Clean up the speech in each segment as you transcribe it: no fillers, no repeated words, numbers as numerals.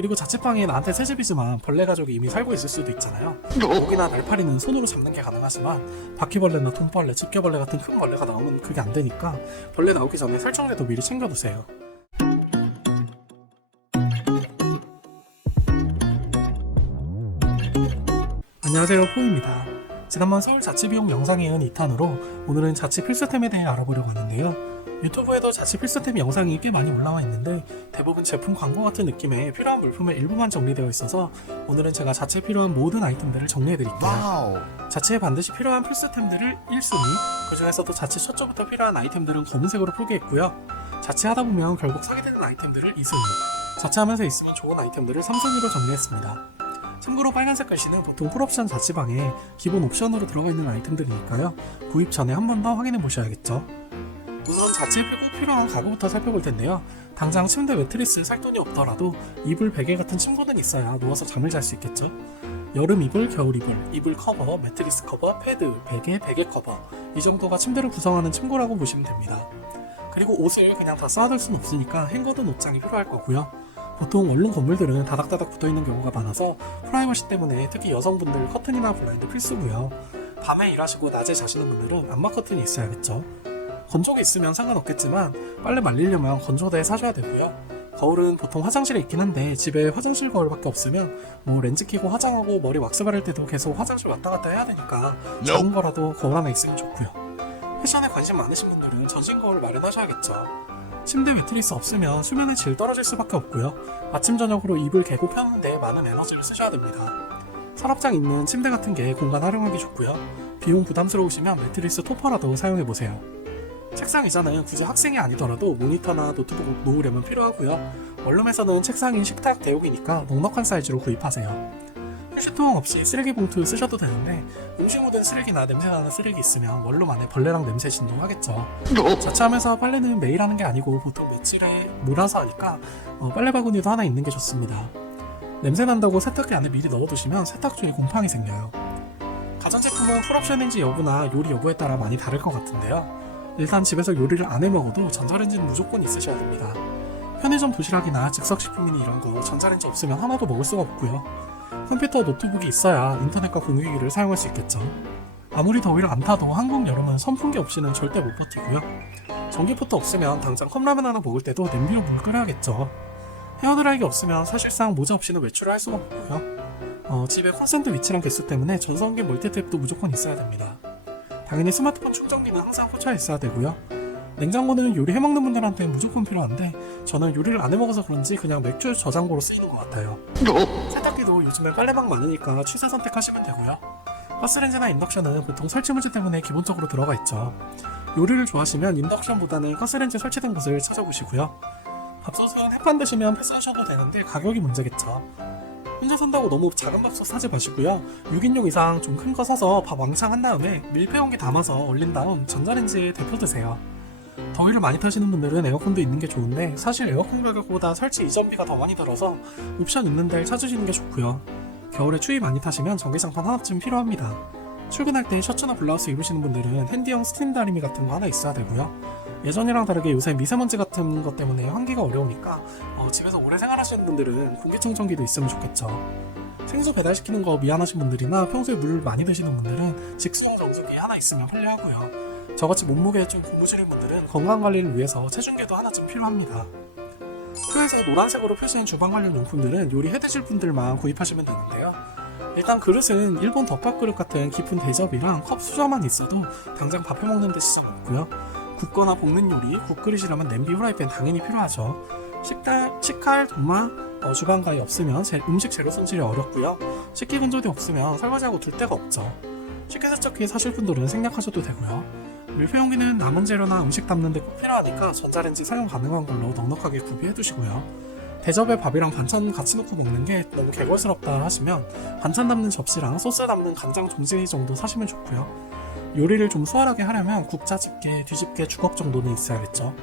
그리고 자취방에 나한테 새집이지만 벌레 가족이 이미 살고 있을 수도 있잖아요. 모기나 날파리는 손으로 잡는 게 가능하지만 바퀴벌레나 돈벌레, 집게벌레 같은 큰 벌레가 나오면 그게 안 되니까 벌레 나오기 전에 살충제도 미리 챙겨두세요. 안녕하세요, 포입니다. 지난번 서울 자취비용 영상에 이은 2탄으로 오늘은 자취 필수템에 대해 알아보려고 하는데요. 유튜브에도 자취 필수템 영상이 꽤 많이 올라와 있는데 대부분 제품 광고 같은 느낌의 필요한 물품의 일부만 정리되어 있어서 오늘은 제가 자취에 필요한 모든 아이템들을 정리해드릴게요. 자취에 반드시 필요한 필수템들을 1순위, 그 중에서도 자취 첫 주부터 필요한 아이템들은 검은색으로 표기했고요. 자취하다 보면 결국 사게 되는 아이템들을 2순위, 자취하면서 있으면 좋은 아이템들을 3순위로 정리했습니다. 참고로 빨간색 글씨는 보통 풀옵션 자취방에 기본 옵션으로 들어가 있는 아이템들이니까요. 구입 전에 한 번 더 확인해 보셔야겠죠. 우선 자취에 꼭 필요한 가구부터 살펴볼 텐데요. 당장 침대 매트리스 살 돈이 없더라도 이불, 베개 같은 침구는 있어야 누워서 잠을 잘 수 있겠죠. 여름 이불, 겨울 이불, 이불 커버, 매트리스 커버, 패드, 베개, 베개 커버, 이 정도가 침대를 구성하는 침구라고 보시면 됩니다. 그리고 옷을 그냥 다 쌓아둘 수는 없으니까 헹궈둔 옷장이 필요할 거고요. 보통 원룸 건물들은 다닥다닥 붙어있는 경우가 많아서 프라이버시 때문에 특히 여성분들 커튼이나 블라인드 필수고요. 밤에 일하시고 낮에 자시는 분들은 암막 커튼이 있어야겠죠. 건조기 있으면 상관없겠지만 빨래 말리려면 건조대 사셔야 되고요. 거울은 보통 화장실에 있긴 한데 집에 화장실 거울밖에 없으면 렌즈 끼고 화장하고 머리 왁스 바를 때도 계속 화장실 왔다 갔다 해야 되니까 작은 거라도 거울 하나 있으면 좋고요. 패션에 관심 많으신 분들은 전신 거울 마련하셔야겠죠. 침대 매트리스 없으면 수면의 질 떨어질 수밖에 없고요. 아침 저녁으로 이불 개고 펴는데 많은 에너지를 쓰셔야 됩니다. 서랍장 있는 침대 같은 게 공간 활용하기 좋고요. 비용 부담스러우시면 매트리스 토퍼라도 사용해보세요. 책상 의자는 굳이 학생이 아니더라도 모니터나 노트북 놓으려면 필요하고요. 원룸에서는 책상이 식탁 대용이니까 넉넉한 사이즈로 구입하세요. 휴지통 없이 쓰레기 봉투 쓰셔도 되는데 음식 묻은 쓰레기나 냄새나는 쓰레기 있으면 원룸 안에 벌레랑 냄새 진동하겠죠. 자취하면서 빨래는 매일 하는 게 아니고 보통 며칠에 몰아서 하니까 빨래 바구니도 하나 있는 게 좋습니다. 냄새 난다고 세탁기 안에 미리 넣어두시면 세탁조에 곰팡이 생겨요. 가전제품은 풀옵션인지 여부나 요리 여부에 따라 많이 다를 것 같은데요. 일단 집에서 요리를 안 해먹어도 전자레인지는 무조건 있으셔야 됩니다. 편의점 도시락이나 즉석식품이니 이런 거 전자레인지 없으면 하나도 먹을 수가 없고요. 컴퓨터, 노트북이 있어야 인터넷과 공유기기를 사용할 수 있겠죠. 아무리 더위를 안 타도 한국 여름은 선풍기 없이는 절대 못 버티고요. 전기포트 없으면 당장 컵라면 하나 먹을 때도 냄비로 물 끓여야겠죠. 헤어드라이기 없으면 사실상 모자 없이는 외출을 할 수가 없고요. 집에 콘센트 위치랑 개수 때문에 전성기 멀티탭도 무조건 있어야 됩니다. 당연히 스마트폰 충전기는 항상 꽂혀 있어야 되고요. 냉장고는 요리 해먹는 분들한테 무조건 필요한데 저는 요리를 안 해먹어서 그런지 그냥 맥주 저장고로 쓰이는 것 같아요. 세탁기도 요즘에 빨래방 많으니까 취사 선택하시면 되고요. 가스레인지나 인덕션은 보통 설치 문제 때문에 기본적으로 들어가 있죠. 요리를 좋아하시면 인덕션보다는 가스레인지 설치된 곳을 찾아보시고요. 밥솥은 햇반 드시면 패스하셔도 되는데 가격이 문제겠죠. 혼자 산다고 너무 작은 밥솥 사지 마시고요. 6인용 이상 좀 큰 거 사서 밥 왕창 한 다음에 밀폐용기 담아서 얼린 다음 전자레인지에 데펴드세요. 더위를 많이 타시는 분들은 에어컨도 있는 게 좋은데 사실 에어컨 가격보다 설치 이전비가 더 많이 들어서 옵션 있는 데를 찾으시는 게 좋고요. 겨울에 추위 많이 타시면 전기장판 하나쯤 필요합니다. 출근할 때 셔츠나 블라우스 입으시는 분들은 핸디형 스팀 다리미 같은 거 하나 있어야 되고요. 예전이랑 다르게 요새 미세먼지 같은 것 때문에 환기가 어려우니까 집에서 오래 생활하시는 분들은 공기청정기도 있으면 좋겠죠. 생수 배달시키는 거 미안하신 분들이나 평소에 물 많이 드시는 분들은 직수용 정수기 하나 있으면 편리하고요. 저같이 몸무게 좀 고무줄인 분들은 건강관리를 위해서 체중계도 하나쯤 필요합니다. 표에서 노란색으로 표시된 주방 관련 용품들은 요리 해드실 분들만 구입하시면 되는데요. 일단 그릇은 일본 덮밥 그릇 같은 깊은 대접이랑 컵 수저만 있어도 당장 밥 해먹는 데 지장 없고요. 굽거나 볶는 요리, 국그릇이라면 냄비, 후라이팬 당연히 필요하죠. 식칼, 도마, 주방가위 없으면 음식 재료 손질이 어렵고요. 식기건조대 없으면 설거지하고 둘 데가 없죠. 식기세척기 사실 분들은 생략하셔도 되고요. 밀폐용기는 남은 재료나 음식 담는 데 꼭 필요하니까 전자레인지 사용 가능한 걸로 넉넉하게 구비해 두시고요. 대접에 밥이랑 반찬 같이 넣고 먹는 게 너무 개걸스럽다 하시면 반찬 담는 접시랑 소스 담는 간장 종지 정도 사시면 좋고요. 요리를 좀 수월하게 하려면 국자 집게, 뒤집개, 주걱 정도는 있어야겠죠.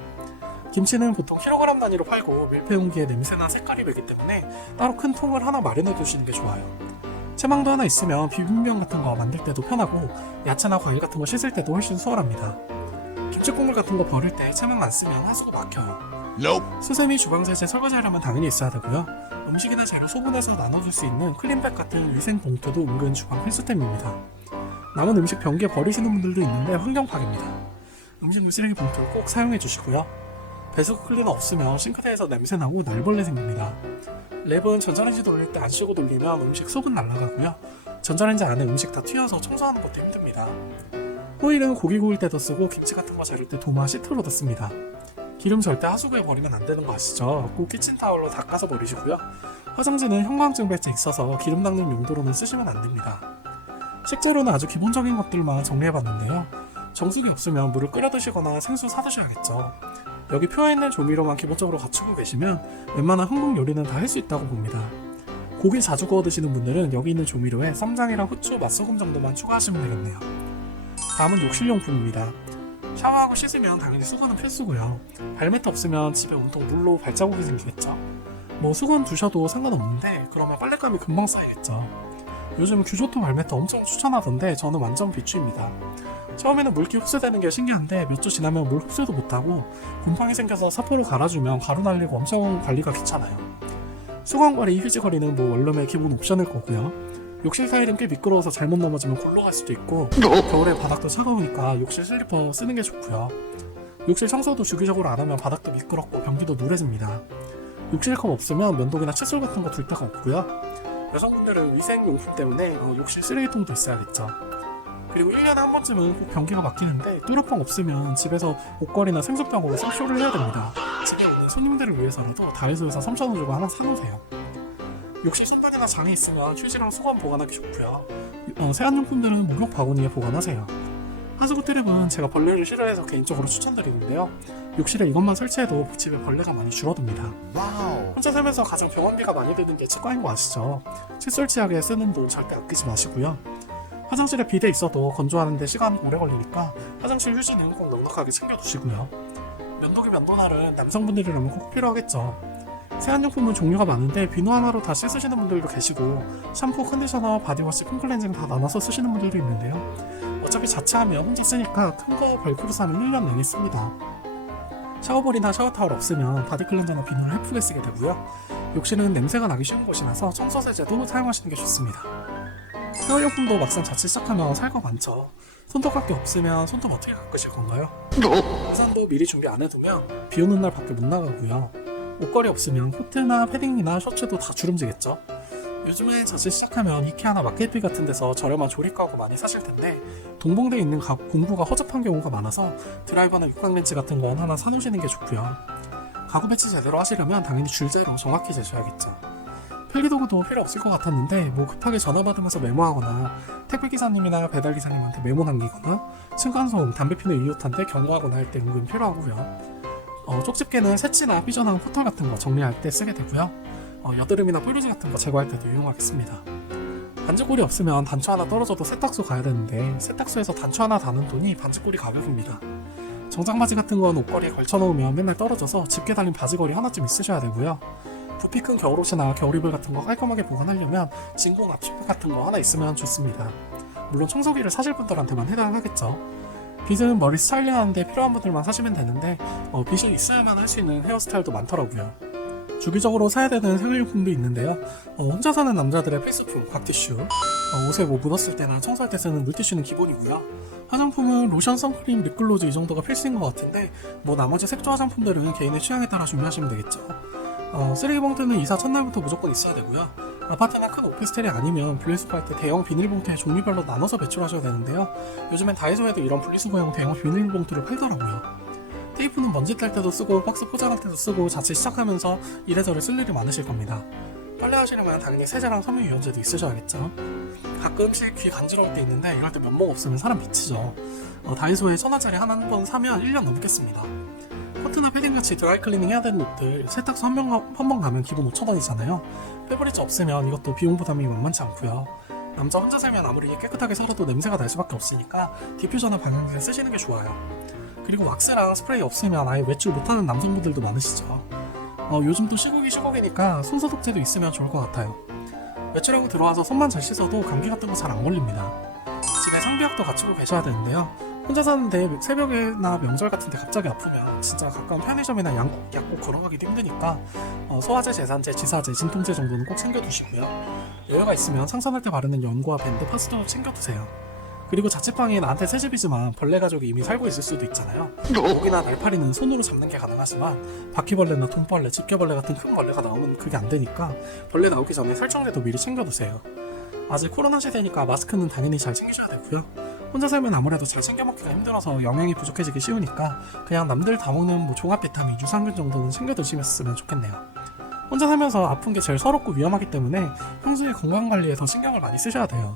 김치는 보통 킬로그램 단위로 팔고 밀폐용기에 냄새나 색깔이 배기 때문에 따로 큰 통을 하나 마련해 두시는 게 좋아요. 채망도 하나 있으면 비빔면 같은 거 만들 때도 편하고 야채나 과일 같은 거 씻을 때도 훨씬 수월합니다. 김치 국물 같은 거 버릴 때 채망 안 쓰면 하수구 막혀요. 수세미 주방세제 설거지하려면 당연히 있어야 되고요. 음식이나 재료 소분해서 나눠줄 수 있는 클린백 같은 위생 봉투도 은근 주방 필수템입니다. 남은 음식 변기에 버리시는 분들도 있는데 환경 파괴입니다. 음식물 쓰레기 봉투를 꼭 사용해 주시고요. 배수구 클리너 없으면 싱크대에서 냄새나고 날벌레 생깁니다. 랩은 전자레인지 돌릴 때 안 쉬고 돌리면 음식 속은 날아가고요. 전자레인지 안에 음식 다 튀어서 청소하는 것도 힘듭니다. 호일은 고기 구울 때도 쓰고 김치 같은 거 자를 때 도마 시트로도 씁니다. 기름 절대 하수구에 버리면 안 되는 거 아시죠? 꼭 키친타올로 닦아서 버리시고요. 화장지는 형광증 배지 있어서 기름 닦는 용도로는 쓰시면 안 됩니다. 식재료는 아주 기본적인 것들만 정리해봤는데요. 정수기 없으면 물을 끓여 드시거나 생수 사 드셔야겠죠. 여기 표에 있는 조미료만 기본적으로 갖추고 계시면 웬만한 한국 요리는 다 할 수 있다고 봅니다. 고기 자주 구워 드시는 분들은 여기 있는 조미료에 쌈장이랑 후추, 맛소금 정도만 추가하시면 되겠네요. 다음은 욕실용품입니다. 샤워하고 씻으면 당연히 수건은 필수고요. 발매트 없으면 집에 온통 물로 발자국이 생기겠죠. 뭐 수건 두셔도 상관없는데 그러면 빨랫감이 금방 쌓이겠죠. 요즘 규조토 발매트 엄청 추천하던데 저는 완전 비추입니다. 처음에는 물기 흡수되는 게 신기한데 몇 주 지나면 물 흡수도 못하고 곰팡이 생겨서 사포로 갈아주면 가루 날리고 엄청 관리가 귀찮아요. 수건거리, 휴지거리는 뭐 원룸의 기본 옵션일 거고요. 욕실 타일은 꽤 미끄러워서 잘못 넘어지면 골로 갈 수도 있고 겨울에 바닥도 차가우니까 욕실 슬리퍼 쓰는 게 좋고요. 욕실 청소도 주기적으로 안 하면 바닥도 미끄럽고 변기도 누래집니다. 욕실컵 없으면 면도기나 칫솔 같은 거 둘 데가 없고요. 여성분들은 위생용품 때문에 욕실 쓰레기통도 있어야겠죠. 그리고 1년에 한 번쯤은 꼭 변기가 막히는데 뚜러뻥 없으면 집에서 옷걸이나 생수병으로 샘쇼를 해야 됩니다. 집에 오는 손님들을 위해서라도 다이소에서 3,000원 주고 하나 사놓으세요. 욕실 손반이나 장에 있으면 휴지랑 수건 보관하기 좋고요. 세안용품들은 목욕 바구니에 보관하세요. 하수구 트랩은 제가 벌레를 싫어해서 개인적으로 추천드리는데요. 욕실에 이것만 설치해도 집에 벌레가 많이 줄어듭니다. 혼자 살면서 가장 병원비가 많이 드는 게 치과인 거 아시죠? 칫솔 치약에 쓰는 돈 절대 아끼지 마시고요. 화장실에 비데 있어도 건조하는데 시간이 오래 걸리니까 화장실 휴지는 꼭 넉넉하게 챙겨두시고요. 면도기 면도날은 남성분들이라면 꼭 필요하겠죠. 세안용품은 종류가 많은데 비누 하나로 다 씻으시는 분들도 계시고 샴푸, 컨디셔너, 바디워시, 폼클렌징 다 나눠서 쓰시는 분들도 있는데요. 어차피 자체하면 혼자 쓰니까 큰 거 별표로 사면 1년 내내 씁니다. 샤워볼이나 샤워타월 없으면 바디클렌저나 비누를 예쁘게 쓰게 되고요. 욕실은 냄새가 나기 쉬운 곳이라서 청소세제도 사용하시는 게 좋습니다. 헤어용품도 막상 자칫 시작하면 살 거 많죠. 손톱깎이 없으면 손톱 어떻게 깎으실 건가요? 우산도 미리 준비 안 해두면 비 오는 날 밖에 못 나가고요. 옷걸이 없으면 코트나 패딩이나 셔츠도 다 주름지겠죠. 요즘에 자칫 시작하면 이케아나 마켓비 같은 데서 저렴한 조립가구 많이 사실 텐데 동봉되어 있는 공구가 허접한 경우가 많아서 드라이버나 육각렌치 같은 건 하나 사놓으시는 게 좋고요. 가구 배치 제대로 하시려면 당연히 줄재로 정확히 재셔야겠죠. 필기도구도 필요 없을 것 같았는데 뭐 급하게 전화 받으면서 메모하거나 택배기사님이나 배달기사님한테 메모 남기거나 층간소음, 담배 피는 이웃한테 경고하거나 할 때 은근 필요하고요. 쪽집게는 새치나 삐져나온 포털 같은 거 정리할 때 쓰게 되고요. 여드름이나 뾰루지 같은 거 제거할 때도 유용하겠습니다. 반지꼬리 없으면 단추 하나 떨어져도 세탁소 가야 되는데 세탁소에서 단추 하나 다는 돈이 반지꼬리 가격입니다. 정장바지 같은 건 옷걸이에 걸쳐놓으면 맨날 떨어져서 집게 달린 바지걸이 하나쯤 있으셔야 되고요. 부피 큰 겨울옷이나 겨울이불 같은 거 깔끔하게 보관하려면 진공 압축팩 같은 거 하나 있으면 좋습니다. 물론 청소기를 사실 분들한테만 해당하겠죠. 빗은 머리 스타일링하는데 필요한 분들만 사시면 되는데 빗이 있어야만 할 수 있는 헤어스타일도 많더라고요. 주기적으로 사야 되는 생활용품도 있는데요. 혼자 사는 남자들의 필수품 각티슈, 옷에 뭐 묻었을 때나 청소할 때 쓰는 물티슈는 기본이고요. 화장품은 로션, 선크림, 립글로즈 이 정도가 필수인 것 같은데 뭐 나머지 색조 화장품들은 개인의 취향에 따라 준비하시면 되겠죠. 쓰레기 봉투는 이사 첫날부터 무조건 있어야 되고요. 아파트나 큰 오피스텔이 아니면 분리수거할 때 대형 비닐봉투에 종류별로 나눠서 배출하셔야 되는데요. 요즘엔 다이소에도 이런 분리수거용 대형 비닐봉투를 팔더라고요. 테이프는 먼지 뗄 때도 쓰고 박스 포장할 때도 쓰고 자칫 시작하면서 이래저래 쓸 일이 많으실 겁니다. 빨래하시려면 당연히 세제랑 섬유유연제도 있으셔야겠죠. 가끔씩 귀 간지러울 때 있는데 이럴 때 면목 없으면 사람 미치죠. 다이소에 1,000원짜리 하나 한 번 사면 1년 넘겠습니다. 코트나 패딩같이 드라이클리닝 해야 되는 옷들 세탁소 한 번 가면 기본 5,000원이잖아요. 페브리즈 없으면 이것도 비용 부담이 만만치 않고요. 남자 혼자 살면 아무리 깨끗하게 살아도 냄새가 날 수밖에 없으니까 디퓨저나 방향제 쓰시는 게 좋아요. 그리고 왁스랑 스프레이 없으면 아예 외출 못하는 남성분들도 많으시죠. 요즘 또 시국이니까 손소독제도 있으면 좋을 것 같아요. 외출하고 들어와서 손만 잘 씻어도 감기 같은 거 잘 안 걸립니다. 집에 상비약도 갖추고 계셔야 되는데요. 혼자 사는데 새벽에나 명절 같은데 갑자기 아프면 진짜 가까운 편의점이나 약국 걸어가기도 힘드니까 소화제, 제산제, 지사제, 진통제 정도는 꼭 챙겨두시고요. 여유가 있으면 상선할 때 바르는 연고와 밴드, 파스도 챙겨두세요. 그리고 자취방이 나한테 새집이지만 벌레 가족이 이미 살고 있을 수도 있잖아요. 모기나 날파리는 손으로 잡는 게 가능하지만 바퀴벌레나 돈벌레, 집게벌레 같은 큰 벌레가 나오면 그게 안 되니까 벌레 나오기 전에 살충제도 미리 챙겨두세요. 아직 코로나 시대니까 마스크는 당연히 잘 챙기셔야 되고요. 혼자 살면 아무래도 잘 챙겨 먹기가 힘들어서 영양이 부족해지기 쉬우니까 그냥 남들 다 먹는 종합 비타민, 유산균 정도는 챙겨 드시면 좋겠네요. 혼자 살면서 아픈 게 제일 서럽고 위험하기 때문에 평소에 건강관리에 더 신경을 많이 쓰셔야 돼요.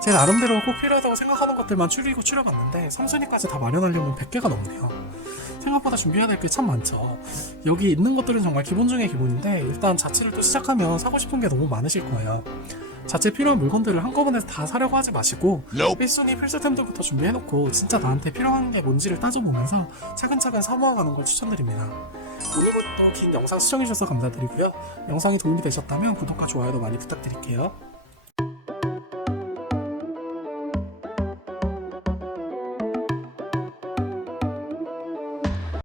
제 나름대로 꼭 필요하다고 생각하는 것들만 추려봤는데 3순위까지 다 마련하려면 100개가 넘네요. 생각보다 준비해야 될 게 참 많죠. 여기 있는 것들은 정말 기본 중에 기본인데 일단 자취를 또 시작하면 사고 싶은 게 너무 많으실 거예요. 자체 필요한 물건들을 한꺼번에 다 사려고 하지 마시고 1순위 필수템들부터 준비해놓고 진짜 나한테 필요한 게 뭔지를 따져보면서 차근차근 사모아가는 걸 추천드립니다. 오늘부터 긴 영상 시청해주셔서 감사드리고요. 영상이 도움이 되셨다면 구독과 좋아요도 많이 부탁드릴게요.